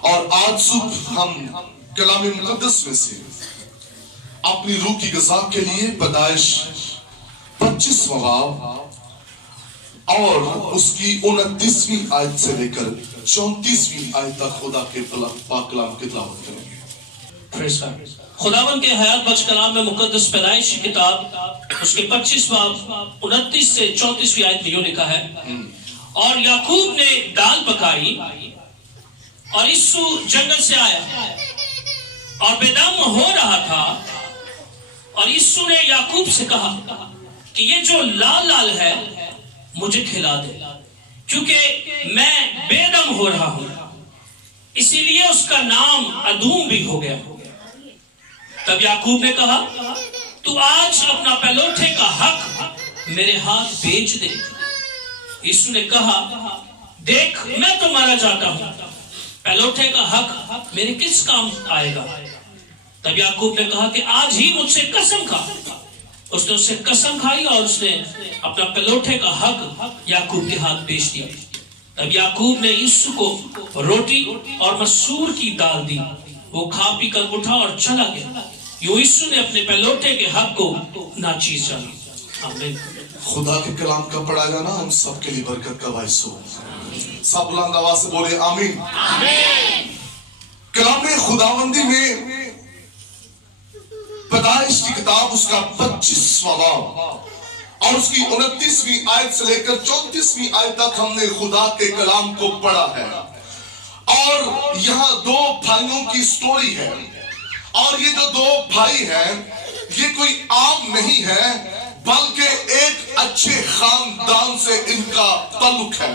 اور آج صبح ہم کلام مقدس میں سے اپنی روح کی غذا کے لیے پیدائش 25واں باب اور اس کی 29ویں آیت سے لے کر 34ویں آیت تک خدا کے پاک کلام کی تلاوت کریں گے۔ خداوند کے حیات بخش کلام میں مقدس پیدائش کی کتاب اس کے 25 باب 29 سے 34ویں آیت میں یوں لکھا ہے، اور یعقوب نے دال پکائی اور عیسو جنگل سے آیا اور بے دم ہو رہا تھا، اور عیسو نے یعقوب سے کہا کہ یہ جو لال لال ہے مجھے کھلا دے، کیونکہ میں بے دم ہو رہا ہوں۔ اسی لیے اس کا نام ادوم بھی ہو گیا۔ تب یعقوب نے کہا، تو آج اپنا پہلوٹھے کا حق میرے ہاتھ بیچ دے۔ یسوع نے کہا، دیکھ میں تو مارا جاتا ہوں، پہلوٹھے کا حق میرے کس کام آئے گا؟ تب یعقوب نے کہا کہ آج ہی مجھ سے قسم کھا۔ اس نے اس سے قسم کھائی اور اس نے اپنا پہلوٹھے کا حق یعقوب کے ہاتھ بیچ دیا۔ تب یعقوب نے یسوع کو روٹی اور مسور کی دال دی، وہ کھا پی کر اٹھا اور چلا گیا۔ یوں یسوع نے اپنے پہلوٹھے کے حق کو ناچیز جانا۔ آمین۔ خدا کے کلام کا پڑھا جانا ہم سب کے لیے برکت کا باعث ہو۔ سب بلند آواز سے بولے آمین۔ کلام خداوندی میں پیدائش کی کتاب اس کا 25واں باب اور اس کی 29ویں آیت سے لے کر 34ویں آیت تک ہم نے خدا کے کلام کو پڑھا ہے، اور یہاں دو بھائیوں کی سٹوری ہے، اور یہ جو دو بھائی ہیں یہ کوئی عام نہیں ہے بلکہ ایک اچھے خاندان سے ان کا تعلق ہے،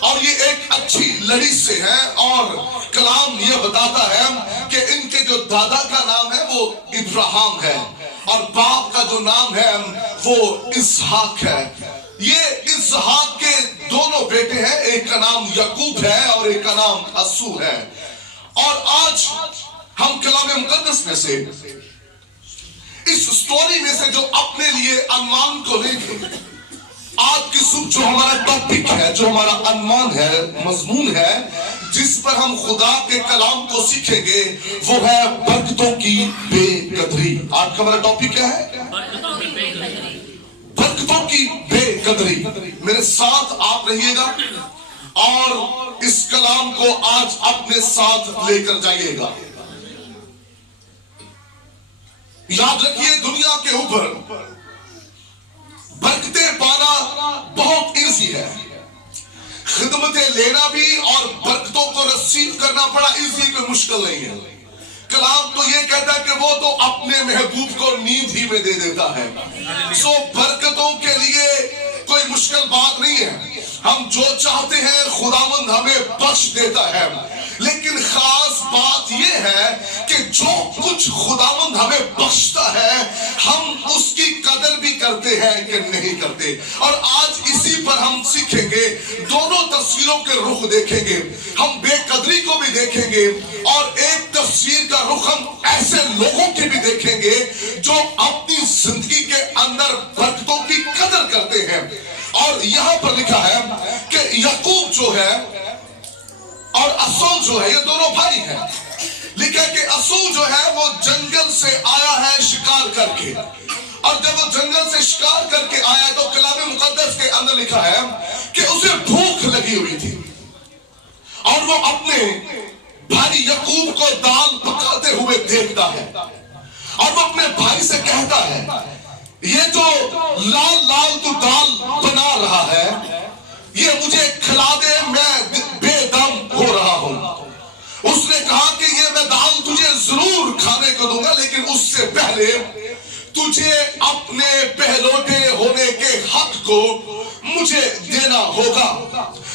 اور یہ ایک اچھی لڑی سے ہے، اور کلام یہ بتاتا ہے کہ ان کے جو دادا کا نام ہے وہ ابراہیم ہے، اور باپ کا جو نام ہے وہ اسحاق ہے۔ یہ اسحاق کے دونوں بیٹے ہیں، ایک کا نام یعقوب ہے اور ایک کا نام عیسو ہے۔ اور آج ہم کلام مقدس میں سے اس سٹوری میں سے جو اپنے لیے عنوان کو لیں گے، آج کی صبح جو ہمارا ٹاپک ہے، جو ہمارا عنوان ہے، مضمون ہے جس پر ہم خدا کے کلام کو سیکھیں گے، وہ ہے برکتوں کی بے قدری۔ آج کا ہمارا ٹاپک کیا ہے؟ برکتوں کی بے قدری۔ میرے ساتھ آپ رہیے گا اور اس کلام کو آج اپنے ساتھ لے کر جائیے گا۔ یاد رکھیے، دنیا کے اوپر برکتیں پانا بہت ایزی ہے، خدمتیں لینا بھی اور برکتوں کو ریسیو کرنا بڑا ایزی، کوئی مشکل نہیں ہے۔ کلام تو یہ کہتا ہے کہ وہ تو اپنے محبوب کو نیند ہی میں دے دیتا ہے۔ سو برکتوں کے لیے کوئی مشکل بات نہیں ہے، ہم جو چاہتے ہیں خداوند ہمیں بخش دیتا ہے، لیکن خاص بات یہ ہے کہ جو کچھ خداوند ہمیں بخشتا ہے ہم اس کی قدر بھی کرتے ہیں کہ نہیں کرتے۔ اور آج اسی پر ہم سیکھیں گے، دونوں تصویروں کے رخ دیکھیں گے، ہم بے قدری کو بھی دیکھیں گے، اور ایک تفسیر کا رخ ہم ایسے لوگوں کے بھی دیکھیں گے جو اپنی زندگی کے اندر برکتوں کی قدر کرتے ہیں۔ اور یہاں پر لکھا ہے کہ یعقوب جو ہے اور عیسو جو ہے، یہ دونوں بھائی ہیں۔ لکھا کہ عیسو جو ہے وہ جنگل سے آیا ہے شکار کر کے، اور جب وہ جنگل سے شکار کر کے آیا تو کلام مقدس کے اندر لکھا ہے کہ اسے بھوک لگی ہوئی تھی، اور وہ اپنے بھائی یعقوب کو دال پکاتے ہوئے دیکھتا ہے، اور وہ اپنے بھائی سے کہتا ہے، یہ جو لال لال تو دال بنا رہا ہے یہ مجھے کھلا دے، میں بے دم ہو رہا ہوں۔ اس نے کہا کہ یہ میں دال تجھے ضرور کھانے کو دوں گا، لیکن اس سے پہلے تجھے اپنے پہلوٹے ہونے کے حق کو مجھے دینا ہوگا،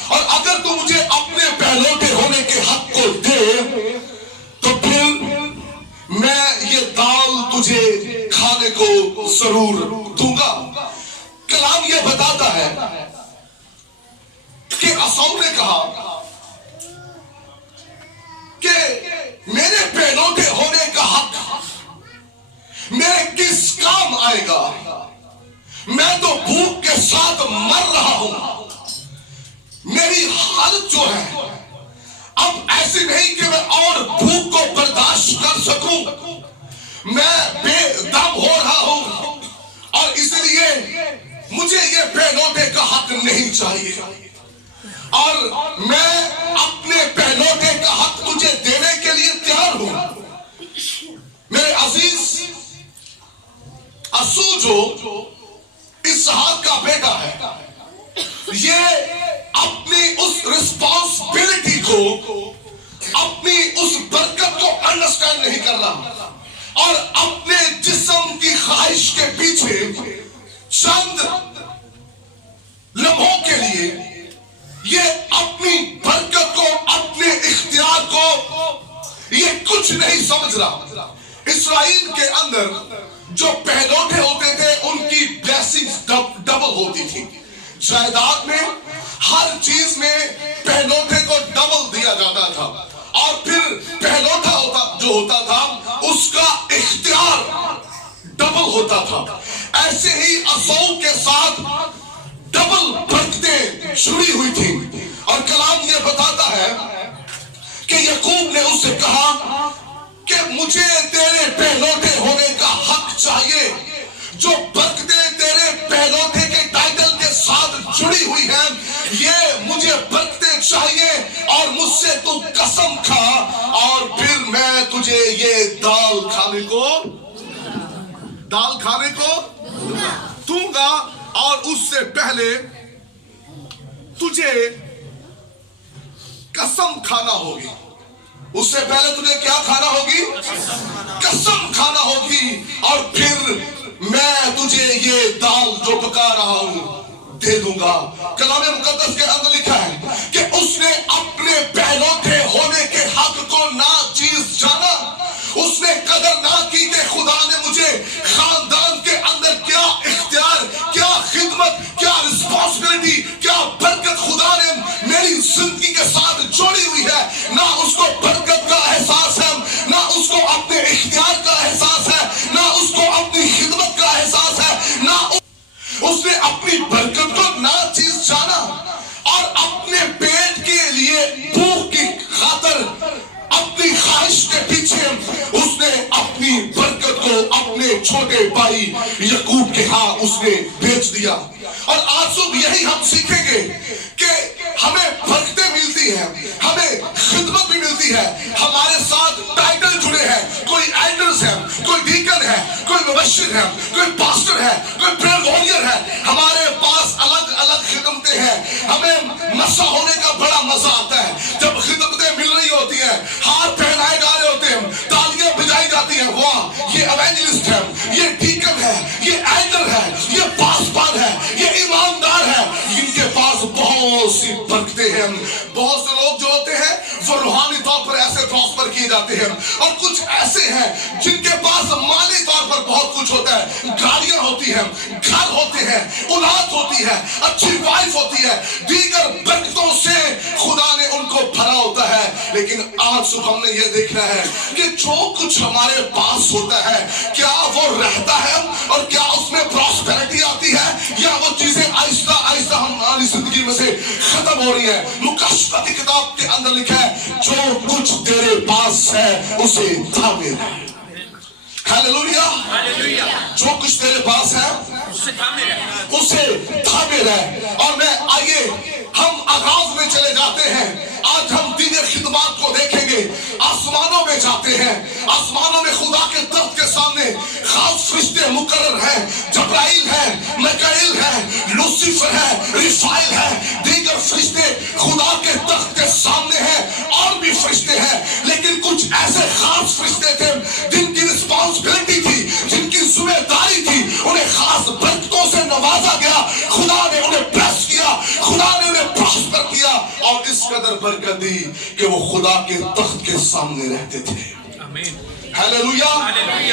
اور اگر تو مجھے اپنے پہلوٹے ہونے کے حق کو دے تو پھر میں یہ دال تجھے کھانے کو ضرور دوں گا۔ کلام یہ بتاتا ہے کہ عیسو نے کہا کہ میرے پہلوٹے ہونے کا حق میرے کس کام آئے گا؟ میں تو بھوک کے ساتھ مر رہا ہوں، میری حالت جو ہے اب अब ऐसे नहीं कि मैं और भूख को बर्दाश्त कर सकूं, मैं बेदम हो रहा हूं और इसलिए मुझे ये पहलौठे का हक नहीं चाहिए और मैं अपने पहलौठे का हक तुझे देने के लिए तैयार हूं। मेरे अजीज, असू जो इसहाक का बेटा है, ये अपनी उस रिस्पॉन्सिबिलिटी को, अपनी उस बरकत को अंडरस्टैंड नहीं कर रहा और अपने जिस्म की ख्वाहिश के पीछे चंद लम्हों के लिए ये अपनी बरकत को, अपने इख्तियार को ये कुछ नहीं समझ रहा। इस्राइल के अंदर जो पहलौठे होते थे उनकी ब्लेसिंग्स डबल होती थी। जायदाद में, हर चीज में पहलौठे को डबल दिया जाता था और फिर पहलौठा जो होता था उसका इख्तियार डबल होता था। ऐसे ही असौ के साथ डबल बरकतें जुड़ी हुई थी और कलाम ये बताता है कि याकूब ने उससे कहा कि मुझे तेरे पहलौठे होने का हक चाहिए। जो बरकतें तेरे पहलौठे के टाइटल के साथ जुड़ी हुई हैं, ये मुझे बरकतें चाहिए और मुझसे तू कसम खा और फिर मैं तुझे ये दाल खाने को दूंगा और उससे पहले तुझे कसम खाना होगी। उससे पहले तुझे क्या खाना होगी? कसम खाना होगी और फिर मैं तुझे ये दाल जो पका रहा हूं दे दूंगा। कलाम मुकद्दस के अंदर लिखा है कि उसने अपने पहलौठे होने के हक को ना चीज जाना, उसने कदर ना की कि खुदा ने मुझे खानदान के अंदर क्या इख्तियार, क्या खिदमत, क्या रिस्पॉन्सिबिलिटी, क्या बरकत खुदा ने मेरी जिंदगी के साथ जोड़ी हुई है। ना उसको बरकत का एहसास है, ना उसको अपने इख्तियार का एहसास है, ना उसको अपनी खिदमत का एहसास है, ना उसने अपनी बरकत को ना चीज जाना और अपने पेट के लिए, भूख की खातर, अपनी ख्वाहिश के पीछे उसने अपनी बरकत को अपने छोटे भाई याकूब के हाथ उसने बेच दिया। और आज सुबह यही हम सीखेंगे कि हमें बरकतें मिलती हैं, हमें खिदमत भी मिलती है, हमारे साथ टाइटल जुड़े हैं, कोई एल्डर्स है, कोई डीकन है, कोई मुबश्शिर है, कोई पास्टर है, कोई प्रेयर वॉरियर है, हमारे पास अलग अलग खिदमतें हैं। हमें मसा होने का बड़ा मजा आता है जब खिदमतें मिल रही होती हैं, हाथ पहनाए जा रहे होते हैं, तालियां बजाई जाती हैं, वाह ये एवेंजलिस्ट है, ये डीकन है, ये एल्डर है, ये पासवान है, ये ईमानदार है, इनके पास बहुत सी बरकतें हैं। बहुत से लोग जो होते हैं वो रूहानी तौर पर ऐसे प्रॉस्पर किए जाते हैं और कुछ ऐसे हैं जिनके पास माली तौर पर बहुत कुछ होता है, गाड़ियां होती हैं, घर होते हैं, औलाद होती है, अच्छी वाइफ होती है, दीगर बरकतों से खुदा ने उनको भरा होता है। लेकिन आज सुबह हमने ये देखना है कि जो कुछ हमारे पास होता है क्या वो रहता है और क्या उसमें प्रॉस्पेरिटी आती है या वो चीजें आहिस्ता आहिस्ता हमारी जिंदगी में से खत्म हो रही है। मुकाशफा की किताब के अंदर लिखा है जो कुछ तेरे पास है उसे थामे रह। हालेलुया, जो कुछ तेरे पास है उसे थामे रह। और मैं आइए हम आगाज में चले जाते हैं। आज हम दीगर खिदमत को देखेंगे। आसमानों में जाते हैं, आसमानों में खुदा के तख्त के सामने खास फरिश्ते मुकर्रर हैं। जब्राइल है, मिकाईल है, लूसीफर है, रिफाइल है, दीगर फरिश्ते खुदा के तख्त के सामने हैं और भी फरिश्ते हैं। लेकिन कुछ ऐसे खास फरिश्ते थे जिनकी रिस्पॉन्सिबिलिटी थी, जिनकी जिम्मेदारी थी, उन्हें खास बरकतों से नवाजा गया। खुदा ने उन्हें ब्लेस किया, खुदा ने उन्हें प्रॉस्पर किया और इस कदर बरकत दी कि वो खुदा के तख्त के सामने रहते थे। हालेलुया,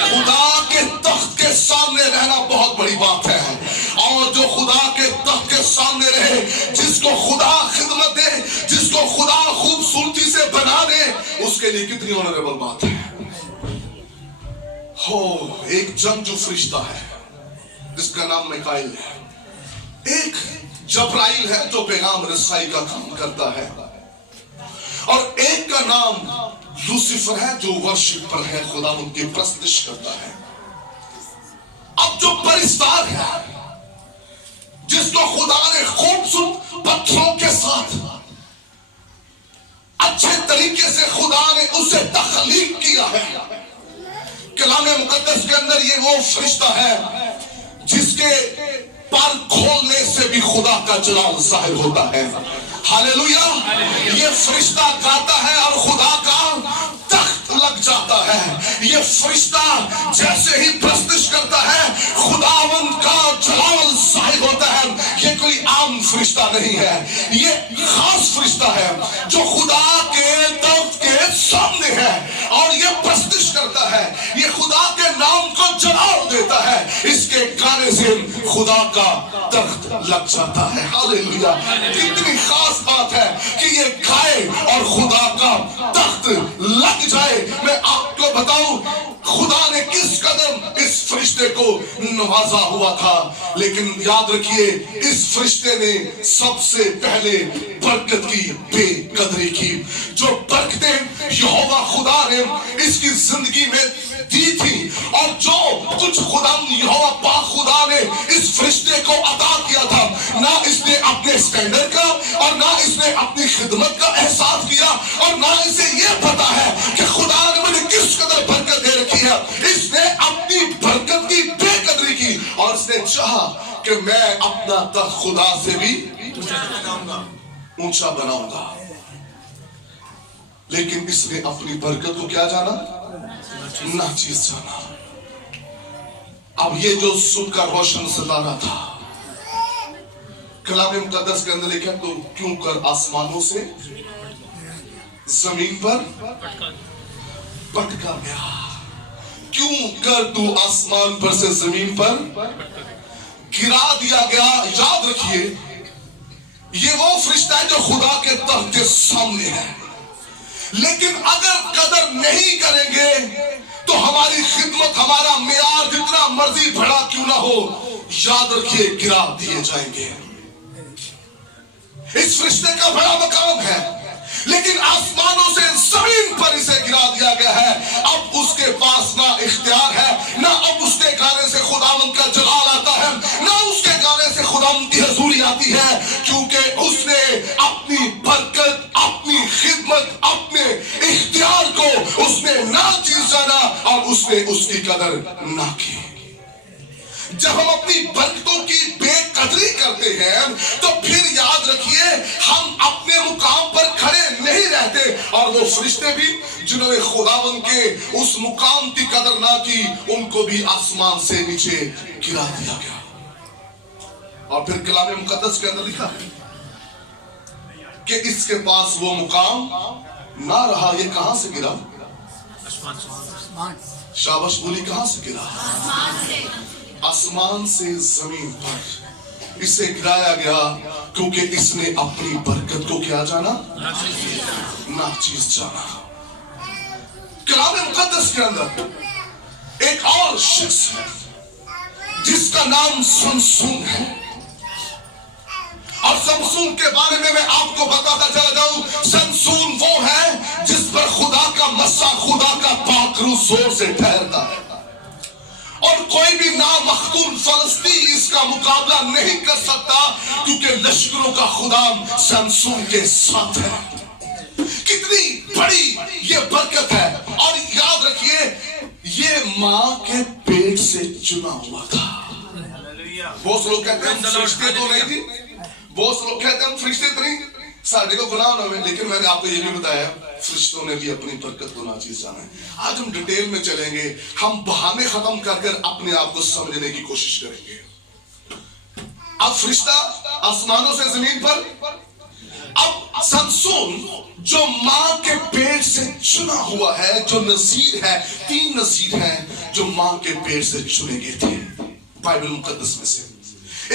खुदा के तख्त के सामने रहना बहुत बड़ी बात है। और जो खुदा के तख्त के सामने रहे, जिसको खुदा खिदमत दे, जिसको खुदा खूबसूरती से बना दे, उसके लिए कितनी ऑनरेबल बात है। हो एक जंगजू फरिश्ता है जिसका नाम मिकाईल है, एक जब्राइल है जो पैगाम रसाई का काम करता है, और एक का नाम लूसीफर है जो वर्शिपर है, खुदा उनकी प्रस्तुति करता है। अब जो परिस्तार है जिसको खुदा ने खूबसूरत पत्थरों के साथ अच्छे तरीके से खुदा ने उसे तख्लीक किया है। कलाम मुकद्दस के अंदर ये वो फरिश्ता है जिसके पर खोलने से भी खुदा का जलाल जाहिर होता है। हालेलुया। ये फरिश्ता गाता है और खुदा का तख्त लग जाता है। ये फरिश्ता जैसे ही प्रस्तुत करता है खुदावंद का जलाल जाहिर होता है। ये कोई आम फरिश्ता नहीं है, ये खास फरिश्ता है जो खुदा के तख्त के सामने है और ये प्रस्तुत करता है, ये खुदा के नाम को जलाल देता है। इसके गाने से खुदा का तख्त लग जाता है। हालेलुया। कितनी खास बात है कि ये गाए और खुदा का तख्त लग जाए। मैं आपको बताऊं खुदा ने किस कदर इस फरिश्ते को नवाजा हुआ था, लेकिन याद रखिए इस फरिश्ते ने सबसे पहले बरकत की बेकदरी की। जो बरकतें यहोवा खुदा ने इसकी जिंदगी में दी थी और जो कुछ खुदा यहोवा पाक खुदा ने इस फरिश्ते को अता किया था, ना इसने अपने स्टैंडर्ड का और ना इसने अपनी खिदमत का एहसास किया और ना इसे ये पता है कि खुदा ने मुझे किस कदर बरकत दे रखी है। इसने अपनी बरकत की बेकदरी की और इसने चाहा कि मैं अपना तख्त खुदा से भी ऊंचा बनाऊंगा, लेकिन इसने अपनी बरकत को क्या जाना, नाचीज जाना। अब ये जो सुनकर रोशन सितारा था, कलाम मुकद्दस के अंदर लिखा तो क्यों कर आसमानों से जमीन पर पटका गया, क्यों कर तू आसमान पर से जमीन पर गिरा दिया गया। याद रखिए ये वो फरिश्ता है जो खुदा के तख्त के सामने है, लेकिन अगर कदर नहीं करेंगे तो हमारी खिदमत, हमारा मेयार जितना मर्जी बड़ा क्यों ना हो, याद रखिए गिरा दिए जाएंगे। इस फरिश्ते का बड़ा मकाम है, लेकिन आसमानों से जमीन पर इसे गिरा दिया गया है। अब उसके पास ना इख्तियार है, ना अब उसके गाने से खुदावंद का जलाल आता है, ना उसके गाने से खुदावंद की हजूरी आती है, क्योंकि उसने अपनी बरकत, अपनी खिदमत, अपने इख्तियार को उसने ना चीज जाना और उसने उसकी कदर ना की। जब हम अपनी बरकतों की बेकदरी करते हैं तो फिर याद रखिए हम अपने मुकाम पर खड़े नहीं रहते, और वो फरिश्ते भी जिन्होंने खुदावंद के उस मुकाम की कदर ना की, उनको भी आसमान से नीचे गिरा दिया गया। और फिर कलाम मुकद्दस के अंदर लिखा है कि इसके पास वो मुकाम ना रहा। ये कहां से गिरा? शाबाश बोली, कहां से गिरा? आसमान से जमीन पर इसे गिराया गया, क्योंकि इसने अपनी बरकत को क्या जाना, नाचीज जाना। कलाम मुकद्दस के अंदर एक और शख्स है जिसका नाम समसून है, और समसून के बारे में मैं आपको बताता चला जाऊं। समसून वो है जिस पर खुदा का मस्सा, खुदा का पाक रूह जोर से ठहरता है, और कोई भी नामख्तून फलस्तीन इसका मुकाबला नहीं कर सकता, क्योंकि लश्करों का खुदा समसून के साथ है। कितनी बड़ी ये बरकत है। और याद रखिए ये मां के पेट से चुना हुआ था। बहुत लोग कहते हैं फरिश्ते तो नहीं थी, बहुत लोग कहते हैं फरिश्ते तो नहीं, साढ़े को गुनाह ना हुए, लेकिन मैंने आपको ये भी बताया फरिश्तों ने भी अपनी बरकत को नाचीज जाना है। आज हम डिटेल में चलेंगे, हम बहाने खत्म कर अपने आप को समझने की कोशिश करेंगे। अब फरिश्ता आसमानों से जमीन पर, अब समसून जो मां के पेट से चुना हुआ है, जो नजीर है, 3 नजीर हैं जो मां के पेट से चुने गए थे बाइबल मुकद्दस में से।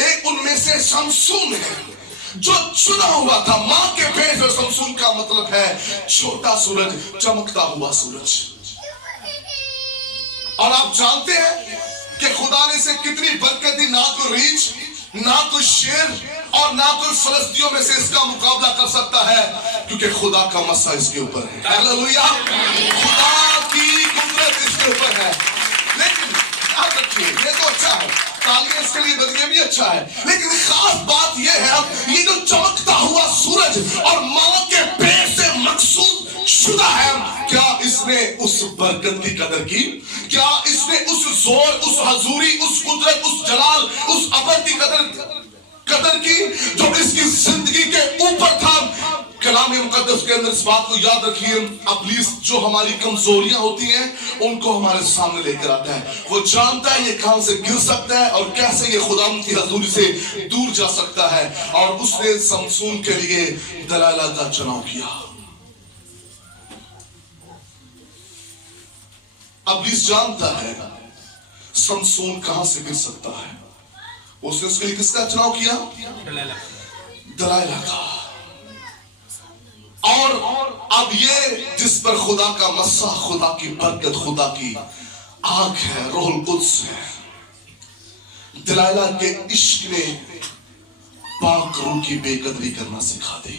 एक उनमें से समसून है जो चुना हुआ था मां के पेट से। समसून का मतलब है छोटा सूरज, चमकता हुआ सूरज। और आप जानते हैं कि खुदा ने इसे कितनी बरकत दी, ना कोई रीछ, ना कोई शेर, और ना कोई फलस्तियों में से इसका मुकाबला कर सकता है, क्योंकि खुदा का मसा इसके ऊपर है। हालेलुया, खुदा की कुदरत इसके ऊपर है। लेकिन याद रखिए, ये तो अच्छा है, तालियां इसके लिए बजने भी अच्छा है, लेकिन खास बात ये है, ये जो चमकता हुआ सूरज और मां के पेट से मकसूद शुदा है, क्या इसने उस बरकत की कदर की? क्या इसने उस जोर, उस हजूरी, उस कुदरत, उस जलाल, उस अबर की कदर की जो इसकी जिंदगी के ऊपर था? कलाम मुकद्दस के अंदर इस बात को याद रखिए, इब्लीस जो हमारी कमजोरियां होती हैं उनको हमारे सामने लेकर आता है। वो जानता है ये कहां से गिर सकता है और कैसे ये खुदा की हजूरी से दूर जा सकता है, और उसने समसून के लिए दलाला का चुनाव किया। इब्लीस जानता है समसून कहां से गिर सकता है, उसने उसके लिए किसका चुनाव किया? दलाला का। और अब ये जिस पर खुदा का मस्सा, खुदा की बरकत, खुदा की आंख है, रूहुल कुद्स है, दलाला के इश्क ने पाक रूह की बेकदरी करना सिखा दी।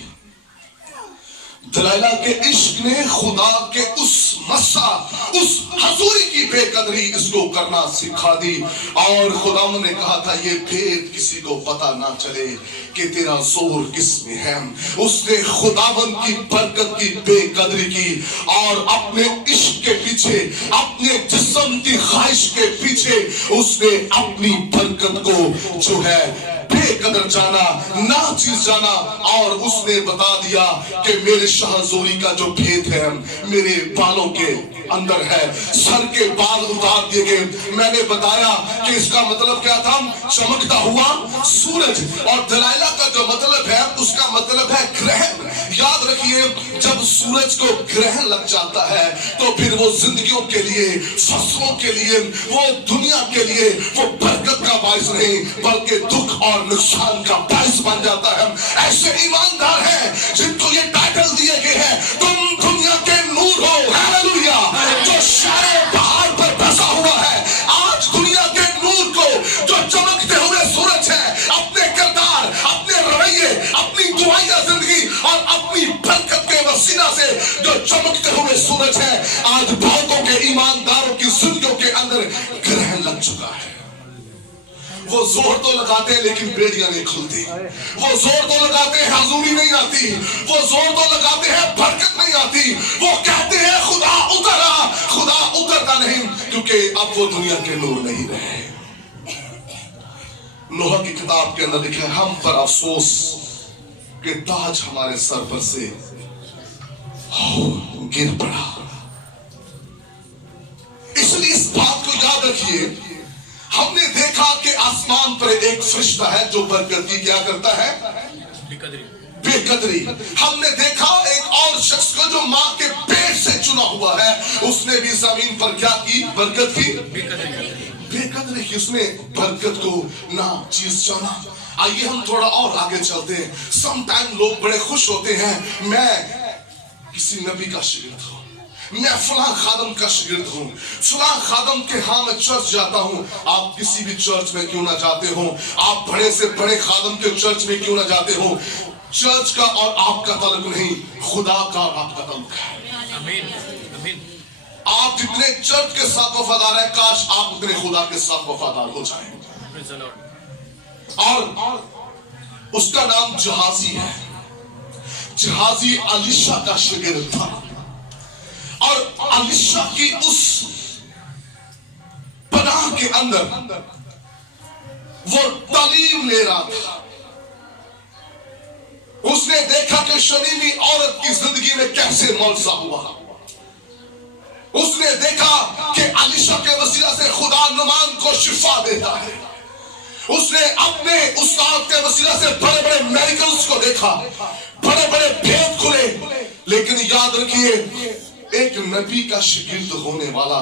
दलाला के इश्क ने खुदा के उस मस्सा, उस हजूरी की बेकदरी इसको करना सिखा दी। और खुदा ने कहा था ये भेद किसी को पता ना चले कि तेरा जोर किस में है। उसने खुदावंद की बरकत की बेकदरी की और अपने इश्क के पीछे, अपने जिस्म की ख्वाहिश के पीछे उसने अपनी बरकत को जो है बेकदर जाना, ना चीज जाना, और उसने बता दिया कि मेरे शाहजोरी का जो भेद है मेरे बालों के अंदर है। सर के बाल उतार दिए गए। मैंने बताया कि इसका मतलब क्या था? चमकता हुआ सूरज। और दलाइला का जो मतलब है उसका मतलब है ग्रहण। याद रखिए, जब सूरज को ग्रहण लग जाता है तो फिर वो जिंदगियों के लिए, फसलों के लिए, वो दुनिया के लिए वो बरकत का बायस नहीं बल्कि दुख और नुकसान का बायस बन जाता है। ऐसे ईमानदार हैं जिनको ये टाइटल दिए गए हैं, तुम दुनिया के नूर हो। हालेलुया, जो शारे पहाड़ पर बसा हुआ है, आज दुनिया के नूर को जो चमकते हुए सूरज है, अपने किरदार, अपने रवैये, अपनी दुआया जिंदगी और अपनी बरकत के वसीला से जो चमकते हुए सूरज है, आज बहुतों के ईमानदारों की जिंदगियों के अंदर ग्रहण लग चुका है। वो जोर तो लगाते हैं लेकिन बेड़ियां नहीं खुलती। वो जोर तो लगाते हैं, हजूरी नहीं आती। वो जोर तो लगाते हैं, बरकत नहीं आती। वो कहते हैं खुदा उतरा, खुदा उतरता नहीं, क्योंकि अब वो दुनिया के नूर नहीं रहे। नूह की किताब के अंदर लिखा है, हम पर अफसोस कि ताज हमारे सर पर से गिर पड़ा। इसलिए इस बात को याद रखिए, हमने देखा कि आसमान पर एक फरिश्ता है जो बरकत की क्या करता है? बेकदरी। हमने देखा एक और शख्स को जो मां के पेट से चुना हुआ है, उसने भी जमीन पर क्या की? बरकत की बेकदरी की। उसने बरकत को ना चीज जाना। आइए हम थोड़ा और आगे चलते हैं। समटाइम लोग बड़े खुश होते हैं, मैं किसी नबी का शागिर्द हूं, मैं फलां खादम का शागिर्द हूं, फलां खादम के हां मैं चर्च जाता हूं। आप किसी भी चर्च में क्यों ना जाते हो, आप बड़े से बड़े खादम के चर्च में क्यों ना जाते हो, चर्च का और आपका ताल्लुक नहीं, खुदा का और आपका ताल्लुक है। आमीन। आप जितने चर्च के साथ वफादार है, काश आप उतने खुदा के साथ वफादार हो जाएं। और उसका नाम जहाजी है। जहाजी अलीशा का शागिर्द था और अलीशा की उस पनाह के अंदर वो तालीम ले रहा था। उसने देखा कि शरीरी औरत की जिंदगी में कैसे मौलसा हुआ। उसने देखा कि अलीशा के वसीला से खुदा नुमान को शिफा देता है। उसने अपने उस्ताद के वसीला से बड़े बड़े मेडिकल्स को देखा, बड़े बड़े भेद खुले। लेकिन याद रखिए, एक नबी का शागिर्द होने वाला,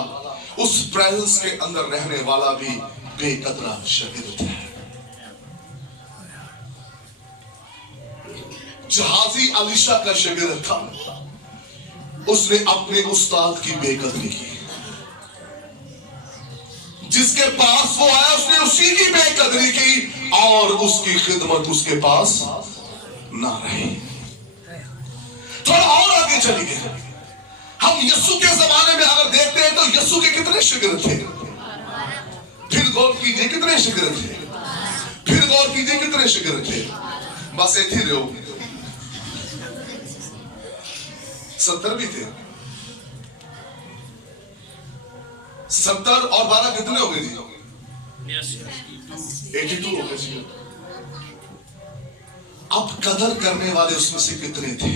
उस प्रेजेंस के अंदर रहने वाला भी बेकदरा शागिर्द है। जहाजी अलीशा का शागिर्द था, उसने अपने उस्ताद की बेकदरी की। جس کے پاس وہ آیا اس نے اسی کی بے قدری کی اور اس کی خدمت اس کے پاس نہ رہی. تھوڑا اور آگے چلی گئے. ہم یسوع کے زمانے میں اگر دیکھتے ہیں تو یسوع کے کتنے شاگرد تھے؟ پھر غور کیجئے کتنے شاگرد تھے؟ پھر غور کیجئے کتنے شاگرد تھے؟ بس ایتھے رہو 70 بھی تھے. 70 اور 12 کتنے ہو گئے جی؟ 82 ہو گئے جی. اب قدر کرنے والے اس میں سے کتنے تھے؟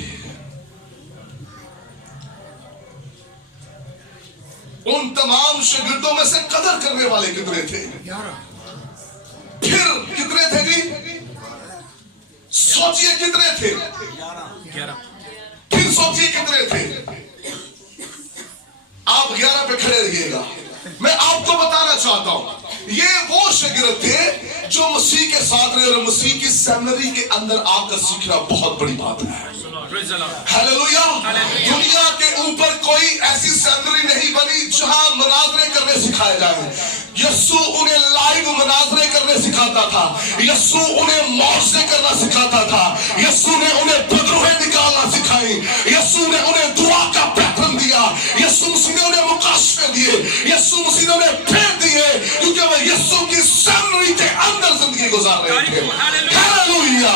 ان تمام شاگردوں میں سے قدر کرنے والے کتنے تھے؟ پھر کتنے تھے جی؟ سوچئے کتنے تھے؟ 11. پھر سوچئے کتنے تھے؟ آپ 11 پہ کھڑے رہیے گا. میں آپ کو بتانا چاہتا ہوں یہ وہ شاگرد تھے جو مسیح کے ساتھ رہے اور مسیح کی سیمنری کے اندر آ کر سیکھنا بہت بڑی بات ہے. ہیلیلویا. دنیا کے اوپر کوئی ایسی سیمنری نہیں بنی جہاں مناظرے کرنے سکھائے جائیں. یسوع انہیں لائیو مناظرے کرنے سکھاتا تھا. یسوع انہیں معجزے کرنا سکھاتا تھا. یسوع نے انہیں بدروہیں نکالنا سکھائی. یسوع نے انہیں دعا کا پیٹرن دیا. یسوع مسیح نے انہیں مکاشفے دیے. یسوع مسیح نے انہیں پھیر دیے کیونکہ وہ یسوع کی سیمنری کے اندر زندگی گزار رہے تھے. ہیلیلویا.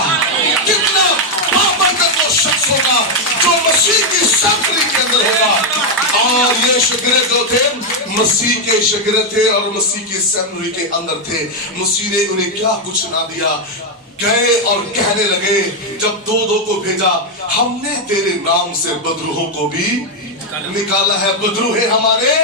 کتنا بابرکت وہ شخص ہوگا جو مسیح کی سیمنری کے اندر ہوگا. اور یہ شاگرد جو تھے مسیح کے شاگرد تھے اور مسیح کی سیمنری کے اندر تھے. مسیح نے انہیں کیا کچھ نہ دیا. گئے اور کہنے لگے جب 2 کو بھیجا ہم نے تیرے نام سے بدروہوں کو بھی نکالا ہے. بدروہیں ہمارے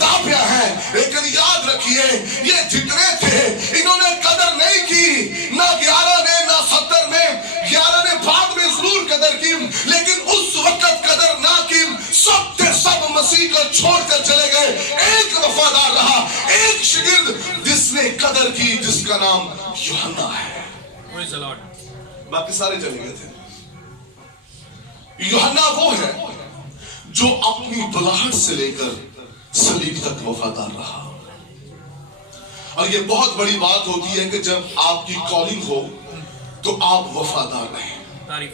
تابع ہیں. لیکن یاد رکھیے یہ جتنے تھے انہوں نے قدر نہیں کی. نہ 11 نے نہ 70 نے. 11 نے بعد میں ضرور قدر کی لیکن اس وقت قدر نہ کی. سب کے سب مسیح کو چھوڑ کر چلے گئے. ایک وفادار رہا. ایک شاگرد جس نے قدر کی جس کا نام یوحنا ہے. باقی سارے چلے گئے تھے. یوحنا وہ ہے جو اپنی بلاہٹ سے لے کر صلیب تک وفادار رہا. اور یہ بہت بڑی بات ہوتی ہے کہ جب آپ کی کالنگ ہو تو آپ وفادار رہیں.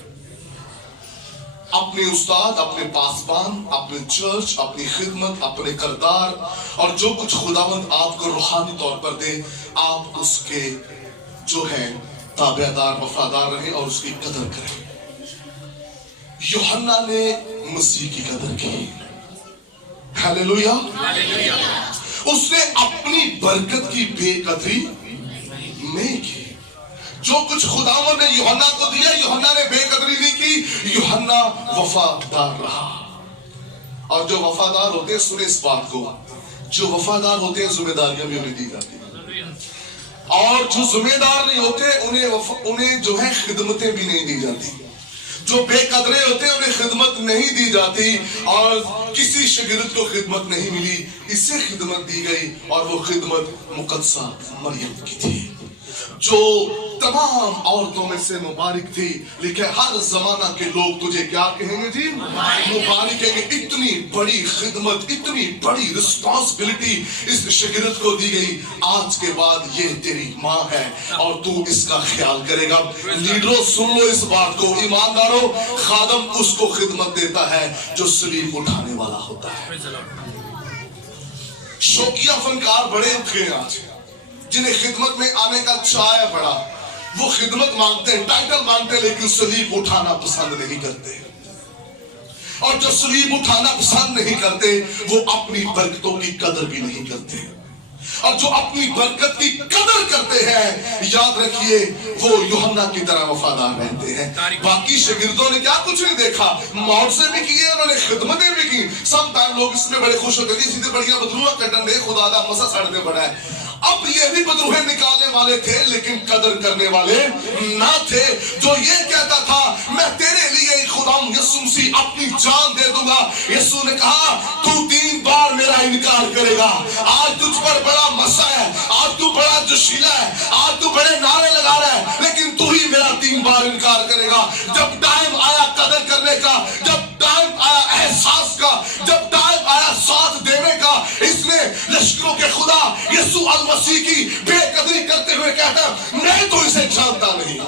اپنے استاد, اپنے پاسبان, اپنے چرچ, اپنی خدمت, اپنے کردار اور جو کچھ خداوند آپ کو روحانی طور پر دے آپ اس کے جو ہے تابع دار وفادار رہیں اور اس کی قدر کریں. یوحنا نے مسیح کی قدر کی. ہیلیلویا. اس نے اپنی برکت کی بے قدری نہیں کی. جو کچھ خداوند نے یوحنا کو دیا یوحنا نے بے قدری نہیں کی. یوحنا وفادار رہا. اور جو وفادار ہوتے ہیں سنیں اس بات کو جو وفادار ہوتے ہیں ذمہ داریاں بھی انہیں دی جاتی ہیں. اور جو ذمہ دار نہیں ہوتے انہیں جو ہے خدمتیں بھی نہیں دی جاتی. جو بے قدرے ہوتے ہیں انہیں خدمت نہیں دی جاتی. اور کسی شاگرد کو خدمت نہیں ملی اسے خدمت دی گئی اور وہ خدمت مقدسہ مریم کی تھی جو تمام عورتوں میں سے مبارک تھی. لیکن ہر زمانہ کے لوگ تجھے کیا کہیں گے جی؟ مبارک کہیں گے. اتنی بڑی خدمت اتنی بڑی رسپانسبلٹی اس شاگرد کو دی گئی. آج کے بعد یہ تیری ماں ہے اور تو اس کا خیال کرے گا. لیڈروں سن لو اس بات کو. ایمانداروں خادم اس کو خدمت دیتا ہے جو صلیب اٹھانے والا ہوتا ہے. شوقیہ فنکار بڑے اٹھ گئے آج جنہیں خدمت میں آنے کا چاہے پڑا. وہ خدمت مانگتے ہیں ٹائٹل مانگتے ہیں لیکن صلیب اٹھانا پسند نہیں کرتے. اور جو صلیب اٹھانا پسند نہیں کرتے وہ اپنی برکتوں کی قدر بھی نہیں کرتے. اور جو اپنی برکت کی قدر کرتے ہیں یاد رکھیے وہ یوحنا کی طرح وفادار رہتے ہیں. باقی شاگردوں نے کیا کچھ نہیں دیکھا. معجزے بھی کیے انہوں نے خدمتیں بھی کی. سم ٹائم لوگ اس میں بڑے خوش ہوتے ہیں سیدھے بڑھیا بدروہ کٹن دے خدا دا مسا سڑتے بڑا ہے. اب یہ بھی بدروہیں نکالنے والے تھے لیکن قدر کرنے والے نہ تھے. جو یہ کہتا تھا میں تیرے لیے خداوند یسوع مسیح اپنی جان دے دوں گا. یسوع نے کہا تو 3 بار میرا انکار کرے گا. آج تجھ پر بڑا مسا ہے. آج تو بڑا جوشیلا ہے. آج تو بڑے نعرے لگا رہا ہے لیکن تو ہی میرا 3 بار انکار کرے گا. جب ٹائم آیا قدر کرنے کا جب ٹائم آیا احساس کا جب ٹائم آیا ساتھ دینے کا اس نے لشکروں کے خدا یسوع अल मसीह की बेकदरी करते हुए कहता मैं तो इसे जानता नहीं,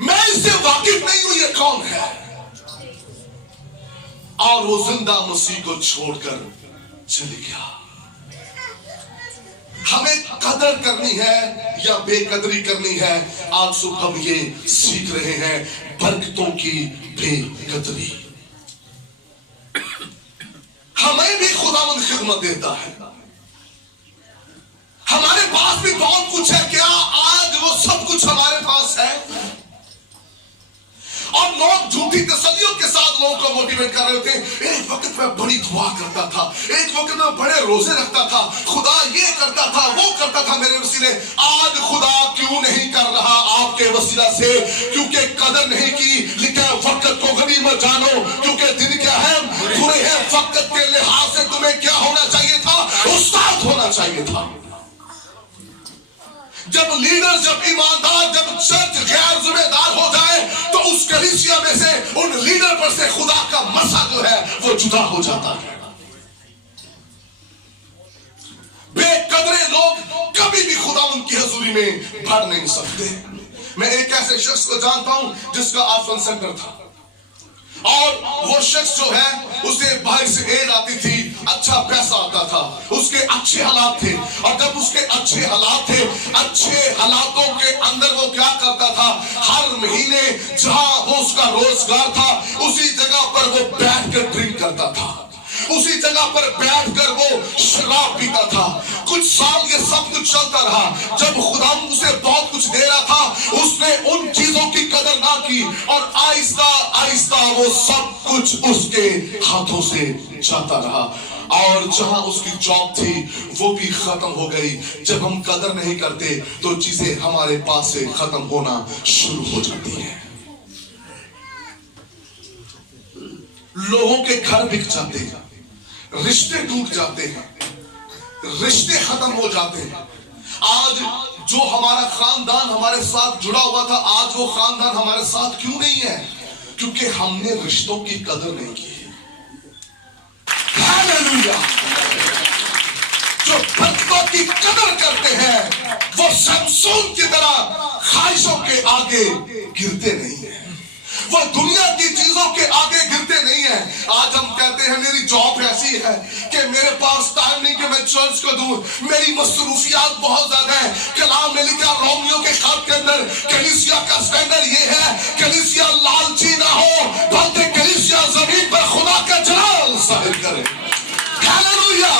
मैं इससे वाकिफ नहीं हूं, ये कौन है। और वो जिंदा मसीह को छोड़कर चली गया। हमें कदर करनी है या बेकदरी करनी है, आज सुबह हम ये सीख रहे हैं, बरकतों की बेकदरी। हमें भी खुदावंद खिदमत देता है, हमारे पास भी बहुत कुछ है, क्या आज वो सब कुछ हमारे पास है? और लोग झूठी तसल्लियों के साथ लोगों को मोटिवेट कर रहे थे। एक वक्त में बड़ी दुआ करता था, एक वक्त में बड़े रोजे रखता था, खुदा ये करता था वो करता था मेरे वसीले। आज खुदा क्यों नहीं कर रहा आपके वसीला से? क्योंकि कदर नहीं की। लिखा है वक्त को गनीमत जानो, क्योंकि दिन क्या है बुरे हैं। वक्त के लिहाज से तुम्हें क्या होना चाहिए था? उस्ताद होना चाहिए था। जब लीडर, जब ईमानदार, जब चर्च गैर जिम्मेदार हो जाए तो उस कलीसिया में से, उन लीडर पर से खुदा का मसा जो है वो जुदा हो जाता है। बेकदरे लोग कभी भी खुदा उनकी हजूरी में बढ़ नहीं सकते। मैं एक ऐसे शख्स को जानता हूं जिसका ऑर्फन सेंटर था, और वो शख्स जो है उसे बाहर से एड आती थी, अच्छा पैसा आता था, उसके अच्छे हालात थे। और जब उसके अच्छे हालात थे, अच्छे हालातों के अंदर वो क्या करता था, हर महीने जहां वो उसका रोजगार था उसी जगह पर वो बैठ कर ड्रिंक करता था, उसी जगह पर बैठकर वो शराब पीता था। कुछ साल ये सब कुछ चलता रहा। जब खुदा उसे बहुत कुछ दे रहा था, उसने उन चीजों की कदर ना की, और आहिस्ता आहिस्ता वो सब कुछ उसके हाथों से जाता रहा। और जहां उसकी जॉब थी वो भी खत्म हो गई। जब हम कदर नहीं करते तो चीजें हमारे पास से खत्म होना शुरू हो जाती है। लोगों के घर बिक जाते हैं, रिश्ते टूट जाते हैं, रिश्ते खत्म हो जाते हैं। आज जो हमारा खानदान हमारे साथ जुड़ा हुआ था, आज वो खानदान हमारे साथ क्यों नहीं है? क्योंकि हमने रिश्तों की कदर नहीं की। हालेलुया। जो बरकतों की कदर करते हैं वो शमसून की तरह ख्वाहिशों के आगे गिरते नहीं है, वो दुनिया की चीजों के आगे गिरते नहीं है। आज हम कहते हैं मेरी जॉब ऐसी है कि मेरे पास टाइम नहीं कि मैं चर्च को दूं, मेरी मसरूफियात बहुत ज्यादा है। कलाम में लिखा रोमियो के खत के अंदर, कलीसिया का स्टैंडर्ड ये है, कलीसिया लालची ना हो बल्कि कलीसिया जमीन पर खुदा का जलाल जाहिर करे। हालेलुया।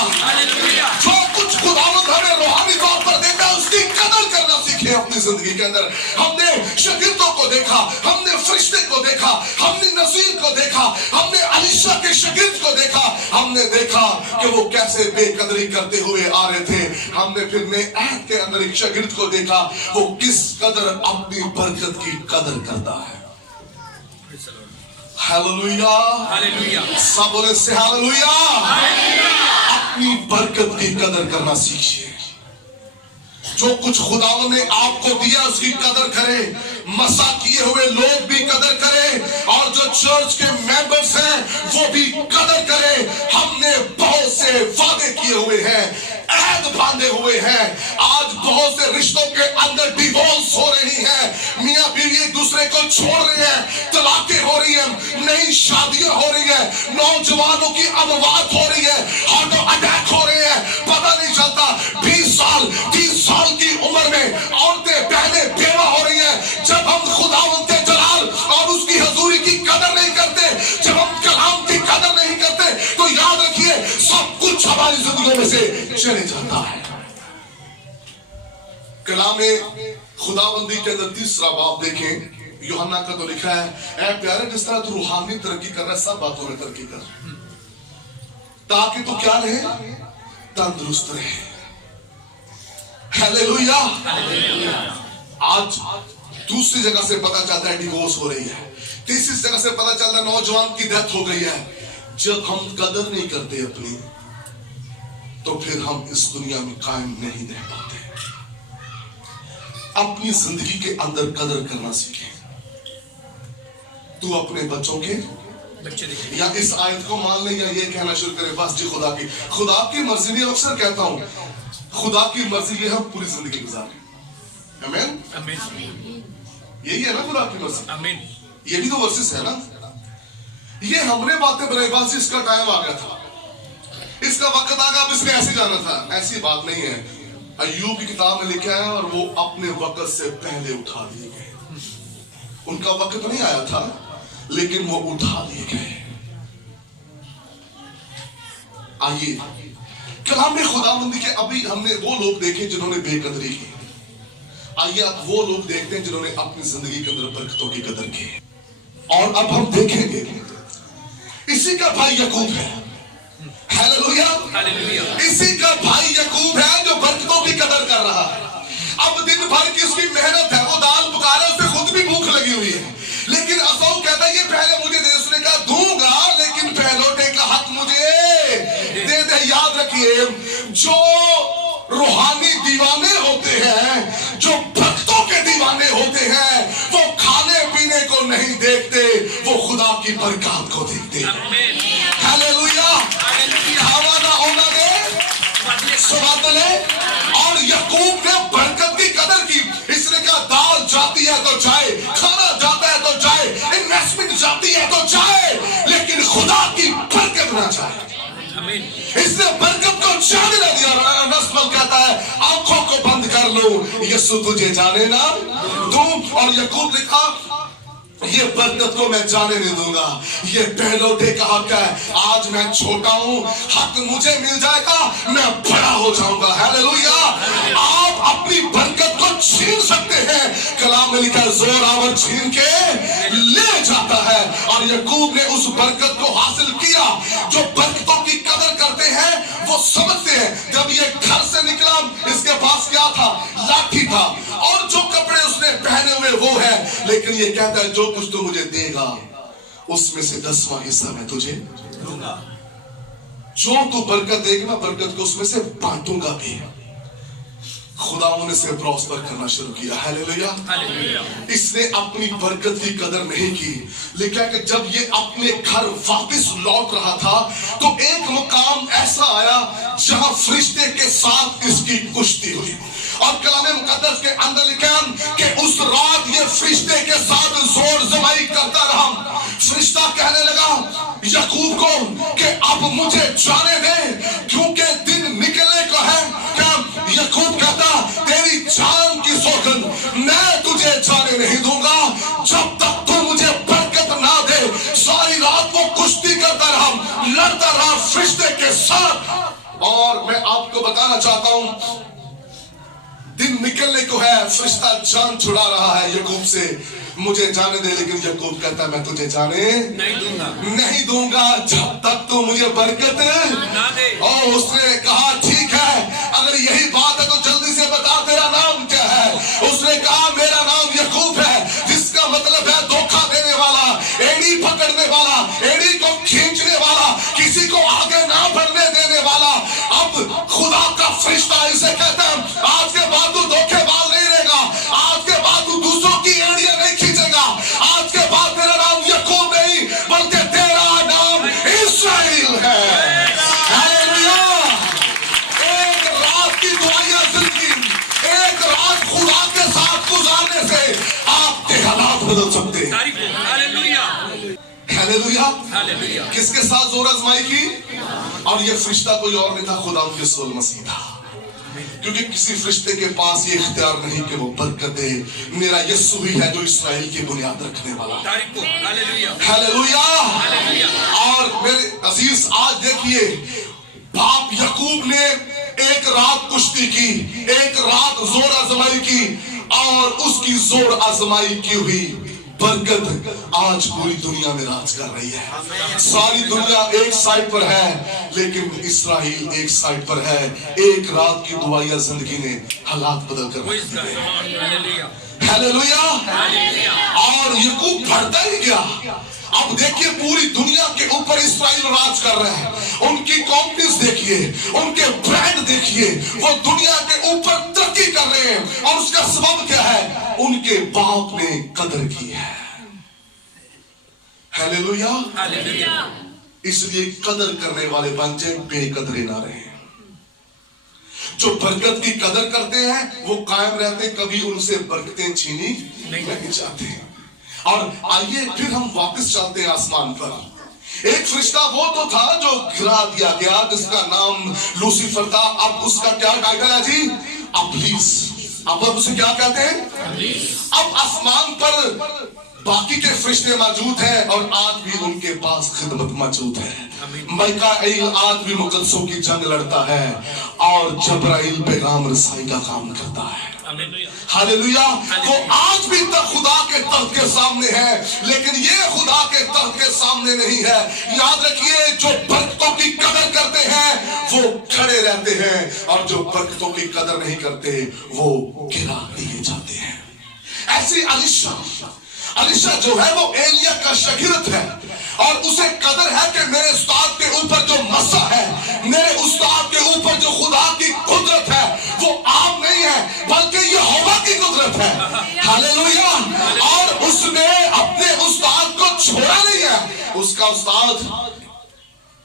जो कुछ खुदावंद हमें रूहानी तौर पर देता है उसकी कदर करना सीखे अपनी जिंदगी के अंदर। हमने शागिर्दों को देखा, हमने फरिश्ते को देखा, हमने नज़ीर को देखा, हमने अलीशा के शागिर्द को देखा, हमने देखा कि वो कैसे बेकदरी करते हुए आ रहे थे। हमने फिर नए अहद के अंदर एक शागिर्द को देखा, वो किस कदर अपनी बरकत की कदर करता है। हालेलुया। हालेलुया। सब बोले से हालेलुया। अपनी बरकत की कदर करना सीखिए। जो कुछ खुदावंद ने आपको दिया उसकी कदर करें, मसा किए हुए लोग भी कदर करें, और जो चर्च के मेंबर्स हैं वो भी कदर करें। हमने बहुत से वादे किए हुए हैं, ऐद बांधे हुए हैं। आज बहुत से रिश्तों के अंदर डिवोर्स हो रही है, मियां बीवी एक दूसरे को छोड़ रहे हैं, तलाकें हो रही हैं, नई शादियां हो रही है, नौजवानों की अमवात हो रही है, हार्ट अटैक हो रहे हैं। पता नहीं चलता 20 साल 30 साल की उम्र में औरतें बहनें बेवा हो रही हैं। जब हम खुदावंद के जलाल और उसकी हजूरी की कदर नहीं करते, जब हम कलाम की कदर नहीं करते, तो याद रखिए सब कुछ हमारी जिंदगी में से चले जाता है। कलाम में खुदाबंदी के अंदर 3रा बाब देखें, यूहन्ना का तो लिखा है, ऐ प्यारे जिस तरह तू रूहानी तरक्की कर रहा है सब बातों में तरक्की कर, ताकि तू क्या रहे, तंदुरुस्त रहे। हालेलुया। आज दूसरी जगह से पता चलता है डिवोर्स हो रही है, तीसरी जगह से पता चलता है नौजवान की डेथ हो गई है। जब हम कदर नहीं करते अपनी, तो फिर हम इस दुनिया में कायम नहीं रह पाते। अपनी जिंदगी के अंदर कदर करना सीखें। तू अपने बच्चों के या इस आयत को मान ले या ये कहना शुरू करें बस जी खुदा की मर्जी नहीं। अक्सर कहता हूं खुदा की मर्जी ये हम पूरी जिंदगी गुजारें। आमीन। यही है ना खुदा की मर्जी। आमीन। ये भी तो वर्सेस है ना। ये हमने बातें बनाई बस इसका टाइम आ गया था, इसका वक्त आ गया, अब इसने ऐसे जाना था। ऐसी बात नहीं है। अय्यूब की किताब में लिखा है और वो अपने वक्त से पहले उठा दिए गए। उनका वक्त नहीं आया था लेकिन वो उठा लिए गए। आइए कलाम में खुदाबंदी के अभी हमने वो लोग देखे जिन्होंने बेकदरी की। आइए अब वो लोग देखते हैं जिन्होंने अपनी जिंदगी के अंदर बरकतों की कदर की। और अब हम देखेंगे इसी का भाई यकूब है। हालेलुया। इसी का भाई यकूब है जो बरकतों की कदर कर रहा है। अब दिन भर की उसकी मेहनत है, वो दाल पका रहा है, उसे खुद भी भूख लगी हुई है, लेकिन असौ कहता है ये पहले मुझे दे। उसने कहा दूंगा लेकिन पहलौठे का हक मुझे दे दे। याद रखिए जो रूहानी दीवाने होते हैं, जो भक्तों के दीवाने होते हैं, वो खाने पीने को नहीं देखते, वो खुदा की बरकत को देखते हैं। हालेलुया। खावा ना होना दे स्वाद ले। और यकूब ने बरकत की कदर की। इसने कहा दाल जाती है तो जाए, खाना जाता है तो जाए, इन्वेस्टमेंट जाती है तो जाए, लेकिन खुदा की बरकत ना जाए। इसने बरकत को जाने ना दिया। नस्बल कहता है आंखों को बंद कर लो, यीशु तुझे जाने ना दूं। और यकूब लिखा ये बरकत को मैं जाने नहीं दूंगा। ये पहलौठे का हक है। आज मैं छोटा हूं, हक मुझे मिल जाएगा, मैं बड़ा हो जाऊंगा। हालेलुया। आप अपनी बरकत को छीन सकते हैं। कलाम में लिखा है जोर आवर छीन के ले जाता है। और यकूब ने उस बरकत को हासिल किया। जो बरकतों की कदर करते हैं वो समझते हैं। जब ये घर से निकला इसके पास क्या था? लाठी था। और जो कपड़े उसने पहने हुए वो है, लेकिन ये कहता है जो कुछ तू मुझे देगा उसमें से 10वां हिस्सा मैं तुझे दूंगा। जो तू बरकत देगा मैं बरकत को उसमें से बांटूंगा भी। खुदाओं ने से प्रॉस्पर करना शुरू किया। हालेलुया। इसने अपनी बरकत की कदर नहीं की। लिखा कि जब ये अपने घर वापस लौट रहा था तो एक मुकाम ऐसा आया जहां फरिश्ते के साथ इसकी कुश्ती हुई। और कलाम मुकद्दस के अंदर लिखा कि उस रात ये फरिश्ते के साथ जोर जमाई करता रहा। फरिश्ता कहने लगा यकूब को कि अब मुझे जाने दे क्योंकि दिन निकलने को है। क्या यकूब कहता तेरी जान की सौगंध मैं तुझे जाने नहीं दूंगा जब तक तू मुझे बरकत ना दे। सारी रात वो कुश्ती करता रहा, लड़ता रहा फरिश्ते के साथ। और मैं आपको बताना चाहता हूं दिन निकलने को है, फरिश्ता जान छुड़ा रहा है यकूब से, मुझे जाने दे। लेकिन यकूब कहता है मैं तुझे जाने नहीं दूंगा जब तक तू मुझे बरकत ना दे। और उसने कहा ठीक है अगर यही बात है तो जल्दी से बता तेरा नाम क्या है। उसने कहा मेरा नाम यकूब है, जिसका मतलब है धोखा देने वाला, एड़ी पकड़ने वाला, एड़ी को खींचने वाला, किसी को आगे ना बढ़ने देने वाला। अब खुदा का फरिश्ता इसे कहता है आज के बाद तू धोखेबाज नहीं रहेगा, आज के बाद तू दूसरों की एड़ियां नहीं खींचेगा, आज के बाद तेरा नाम यकूब नहीं बल्कि तेरा नाम इस्राएल है। हालेलुया। एक रात की दुआया जिंदगी, एक रात खुदा के साथ गुजारने से आपके हालात बदल सकते हैं। हालेलुया। किसके साथ जोर आजमाई की? और ये फरिश्ता कोई और नहीं था, खुदा के रसूल मसीह था। क्योंकि किसी फरिश्ते के पास ये इख्तियार नहीं कि वो बरकत दे। मेरा यीशु ही है जो इस्राएल की बुनियाद रखने वाला। हालेलुया। और मेरे अजीज आज देखिए बाप यकूब ने एक रात कुश्ती की, एक रात जोर आजमाई की, और उसकी जोर आजमाई की हुई बरकत आज पूरी दुनिया में राज कर रही है। सारी दुनिया एक साइड पर है लेकिन इस्राएल एक साइड पर है। एक रात की दुआया जिंदगी ने हालात बदल कर रख दिए। हालेलुया। और यकूब बढ़ता ही गया। अब देखिए पूरी दुनिया के ऊपर इस्राएल राज कर रहे हैं। उनकी कंपनीज देखिए, उनके ब्रांड देखिए, वो दुनिया के ऊपर तरक्की कर रहे हैं। और उसका सबब क्या है? उनके बाप ने कदर की है। हालेलुया। हालेलुया। इसलिए कदर करने वाले बन जाए, बेकदरे ना रहे। जो बरकत की कदर करते हैं वो कायम रहते, कभी उनसे बरकतें छीनी नहीं जाते। और आइए फिर हम वापस चलते हैं आसमान पर। एक फरिश्ता वो तो था जो गिरा दिया गया, जिसका नाम लूसीफर था। अब उसका क्या टाइटल है जी? इब्लीस। अब उसे क्या कहते हैं? अब आसमान पर बाकी के फरिश्ते मौजूद हैं और आज भी उनके पास खिदमत मौजूद है। मीकाईल आज भी मुकद्दसों की जंग लड़ता है और जबराइल पैगाम रसाई का काम करता है। हालेलुया। वो आज भी तक खुदा के तख्त के सामने है, लेकिन ये खुदा के तख्त के सामने नहीं है। याद रखिए, जो बरकतों की कदर करते हैं वो खड़े रहते हैं, और जो बरकतों की कदर नहीं करते वो गिरा दिए जाते हैं। ऐसी अलीशा जो है वो एलिया का शागिर्द है, और उसे कदर है कि मेरे उस्ताद के ऊपर जो मसा है, मेरे उस्ताद के ऊपर जो खुदा की कुदरत है, वो आम नहीं है बल्कि यहोवा की कुदरत है। हालेलुया। और उसने अपने उस्ताद को छोड़ा नहीं है। उसका उस्ताद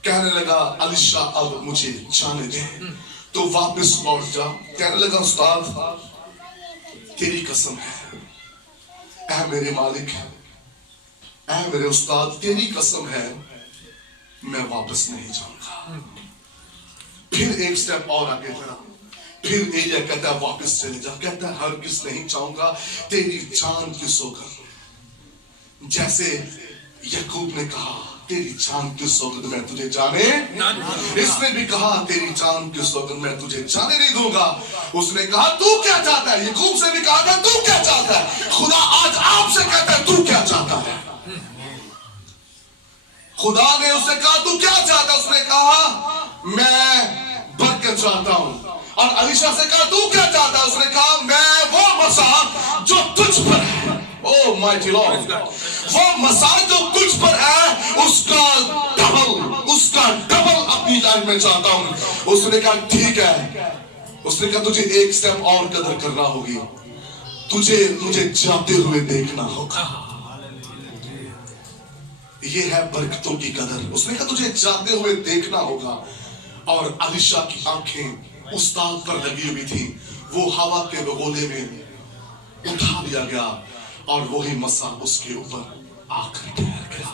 कहने लगा, अलीशा अब मुझे जाने दे, तो वापस लौट जा। कहने लगा, उस्ताद तेरी कसम है, ऐ मेरे मालिक, ऐ मेरे उस्ताद, तेरी कसम है, मैं वापस नहीं जाऊंगा। फिर एक स्टेप और आगे बढ़ा। फिर एलिया कहता है, वापस चले जा। कहता है, हरगिज़ नहीं चाहूंगा, तेरी जान की सौगंध। जैसे याकूब ने कहा, तेरी जान की सौगंध मैं तुझे जाने, इसने भी कहा, तेरी जान की सौगंध मैं तुझे जाने नहीं दूंगा। उसने कहा, तू क्या चाहता है? याकूब से भी कहा था, तू क्या चाहता है? खुदा आज आपसे कहता है, तू क्या चाहता है? खुदा ने उसे कहा, तू क्या चाहता है? उसने कहा, मैं बरकत चाहता हूं। और अलीशा से कहा, तू क्या चाहता है? उसने कहा, मैं वो मसा जो तुझ पर है। ओह माइटी लॉर्ड, वो मसा जो तुझ पर है उसका डबल अपनी लाइफ में चाहता हूं। उसने कहा, ठीक है। उसने कहा, तुझे एक स्टेप और कदर करना होगी, तुझे मुझे जाते हुए देखना होगा। ये है बरकतों की कदर। उसने कहा, तुझे जाते हुए देखना होगा। और अलीशा की आंखें उस्ताद पर लगी हुई थी। वो हवा के बगोले में उठा लिया गया और वही मसा उसके ऊपर आकर ठहर गया।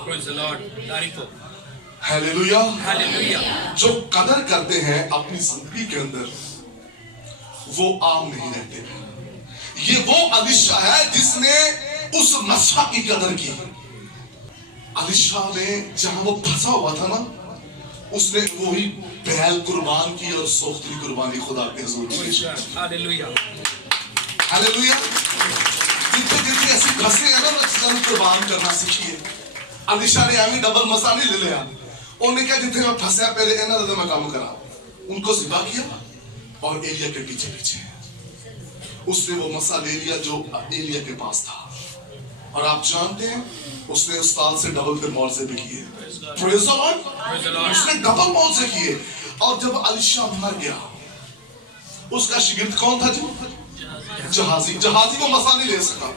हालेलुया। हालेलुया। जो कदर करते हैं अपनी जिंदगी के अंदर, वो आम नहीं रहते। ये वो अलीशा है जिसने उस मसा की कदर की। अलीशा ने जहां वो फंसा हुआ था ना, उसने वही बैल कुर्बान की और सोख्तरी कुर्बानी खुदा के हुजूर में। हालेलुया। हालेलुया। जितने ऐसे फंसे हैं ना, बस कुर्बान करना सीखिए। अलीशा ने आमी डबल मसा नहीं ले लिया। उन्हें क्या, जितने में फंसे पहले इन्हें मैं काम करा, उनको ज़िबा किया और एलिया के पीछे पीछे उसने वो मसा ले लिया जो एलिया के पास था। और आप जानते हैं, उसने उस्ताद से डबल फिर मौजे भी किए। Praise the Lord. उसने डबल मौजे किए। और जब अलीशा मर गया, उसका शागिर्द कौन था जी? जहाजी को मसा नहीं ले सका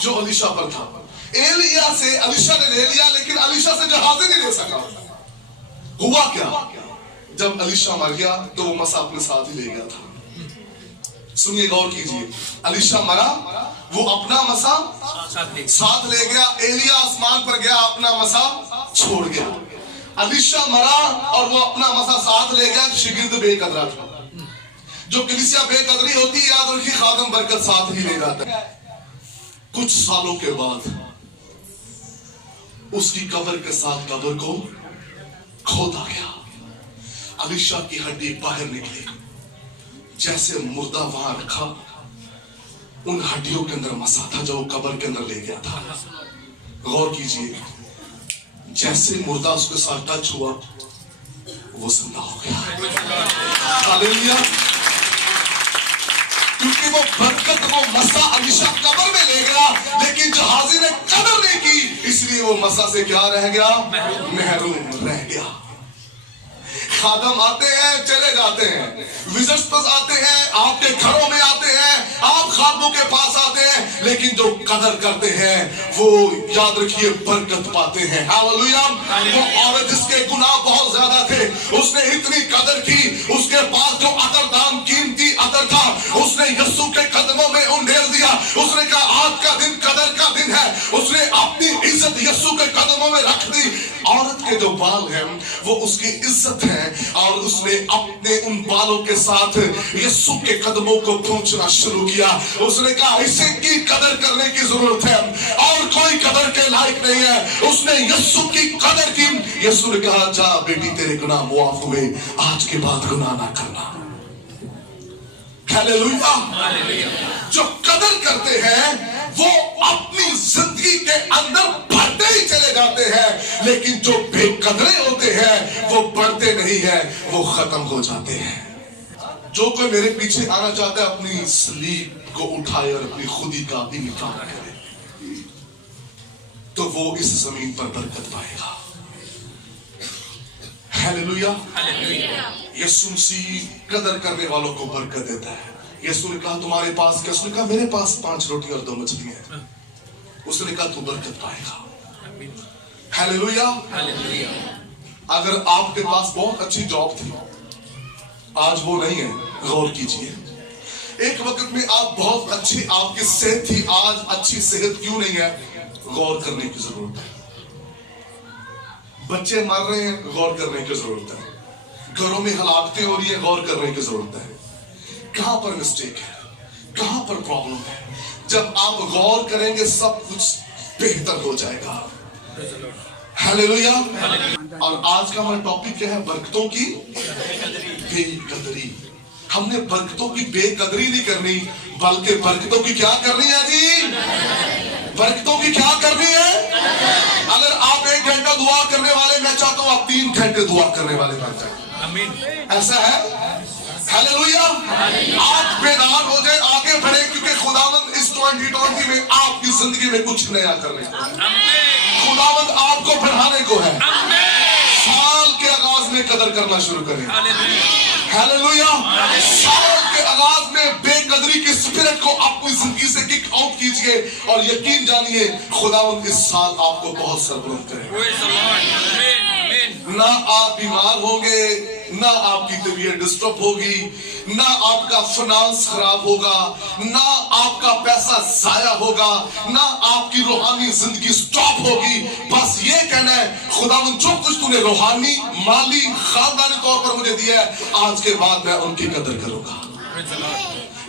जो अलीशा पर था। एलिया से अलीशा ने ले लिया, लेकिन अलीशा से जहाजी नहीं ले सका। हुआ क्या? जब अलीशा मर गया तो वो मसा अपने साथ ही ले गया था। सुनिए, गौर कीजिए। अलीशा मरा, वो अपना मसा साथ ले गया। एलिया आसमान पर गया, अपना मसा छोड़ गया। अलीशा मरा और वो अपना मसा साथ ले गया। शागिर्द बेकदरा था। जो कलीसिया बेकदरी होती है, याद रखिए, खादम बरकत साथ ही ले जाता है। कुछ सालों के बाद उसकी कब्र के साथ कब्र को खोदा गया। अलीशा की हड्डी बाहर निकली। जैसे मुर्दा वहां रखा, उन हड्डियों के अंदर मसा था जो वो कब्र के अंदर ले गया था। गौर कीजिए, जैसे मुर्दा उसके साथ टच हुआ, वो जिंदा हो गया। हालेलुया। क्योंकि वो बरकत, वो मसा अलीशा कब्र में ले गया, लेकिन जहाजी ने कदर नहीं की, इसलिए वो मसा से क्या रह गया? महरूम रह गया। खादम आते हैं चले जाते हैं, विजिटर्स आते हैं, आपके घरों में आते हैं, आप खादमों के पास आते हैं, लेकिन जो कदर करते हैं वो याद रखिए बरकत पाते हैं। हालेलुया। वो औरत जिसके गुनाह बहुत ज्यादा थे, उसने इतनी कदर की, उसके पास जो अतर दाम कीमती अतर था, उसने यीशु के कदमों में उंडेल दिया। उसने कहा आज का दिन कदर का दिन है। उसने अपनी इज्जत यीशु के कदमों में रख दी। औरत के जो बाल हैं वो उसकी इज्जत है, और उसने अपने उन बालों के साथ यीशु के कदमों को पहुंचना शुरू किया। उसने कहा इसे की कदर करने की जरूरत है, और कोई कदर के लायक नहीं है। उसने यीशु की कदर की। यीशु ने कहा जा बेटी तेरे गुनाह माफ हुए, आज के बाद गुनाह ना करना। हालेलुया। जो कदर करते हैं वो अपनी जिंदगी के अंदर बढ़ते ही चले जाते हैं, लेकिन जो बेकदरे होते हैं वो बढ़ते नहीं है, वो खत्म हो जाते हैं। जो कोई मेरे पीछे आना चाहता है अपनी स्लीप को उठाए और अपनी खुदी का इनकार करे, तो वो इस जमीन पर बरकत पाएगा। हालेलुया। यीशु मसीह कदर करने वालों को बरकत देता है। यीशु ने कहा तुम्हारे पास क्या? उसने कहा मेरे पास 5 रोटी और 2 मछलियां हैं। उसने कहा तू बरकत पाएगा। हालेलुया। अगर आपके पास बहुत अच्छी जॉब थी, आज वो नहीं है, गौर कीजिए। एक वक्त में आप बहुत अच्छी आपकी सेहत थी, आज अच्छी सेहत क्यों नहीं है? गौर करने की जरूरत है। बच्चे मर रहे हैं, गौर करने की जरूरत है। घरों में हलाकतें हो रही है, गौर करने की जरूरत है। कहां पर मिस्टेक है, कहां पर प्रॉब्लम है? जब आप गौर करेंगे सब कुछ बेहतर हो जाएगा। हालेलुया। और आज का हमारा टॉपिक क्या है? बरकतों की बेकदरी। हमने बरकतों की बेकदरी नहीं करनी, बल्कि बरकतों की क्या करनी है जी? बरकतों की क्या करनी है? अगर आप 1 घंटा दुआ करने वाले, मैं चाहता हूं आप 3 घंटे दुआ करने वाले बन जाए। ऐसा है? हालेलुया। आप बेदार हो जाए, आगे बढ़े, क्योंकि खुदावंद इस 2020 में आपकी जिंदगी में कुछ नया करने को है। खुदावंद आपको बढ़ाने को है। साल के आगाज में कदर करना शुरू करें। हालेलुया। साल के आगाज में बेकदरी की स्पिरिट को अपनी जिंदगी से किक आउट कीजिए, और यकीन जानिए खुदावंद इस साल आपको बहुत सरबलंद करेगा। ना आप बीमार होंगे, ना आपकी तबीयत डिस्टर्ब होगी, ना आपका फाइनेंस खराब होगा, ना आपका पैसा जाया होगा, ना आपकी रूहानी जिंदगी स्टॉप होगी। बस ये कहना है खुदावंद जो कुछ तूने रूहानी, माली, खानदानी तौर पर मुझे दिया है, आज के बाद मैं उनकी कदर करूंगा।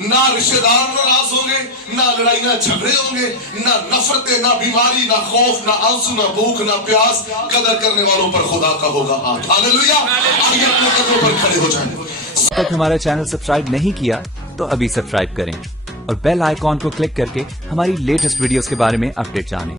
ना रिश्तेदार नाराज होंगे, ना लड़ाई, ना झगड़े होंगे, ना नफरतें, ना बीमारी, ना खौफ, ना आंसू, ना भूख, ना प्यास। कदर करने वालों पर खुदा का होगा हाथ। हालेलुया। आइए अपने कदमों पर खड़े हो जाएं। अब तक हमारा चैनल सब्सक्राइब नहीं किया तो अभी सब्सक्राइब करें और बेल आइकॉन को क्लिक करके हमारी लेटेस्ट वीडियोस के बारे में अपडेट जानें।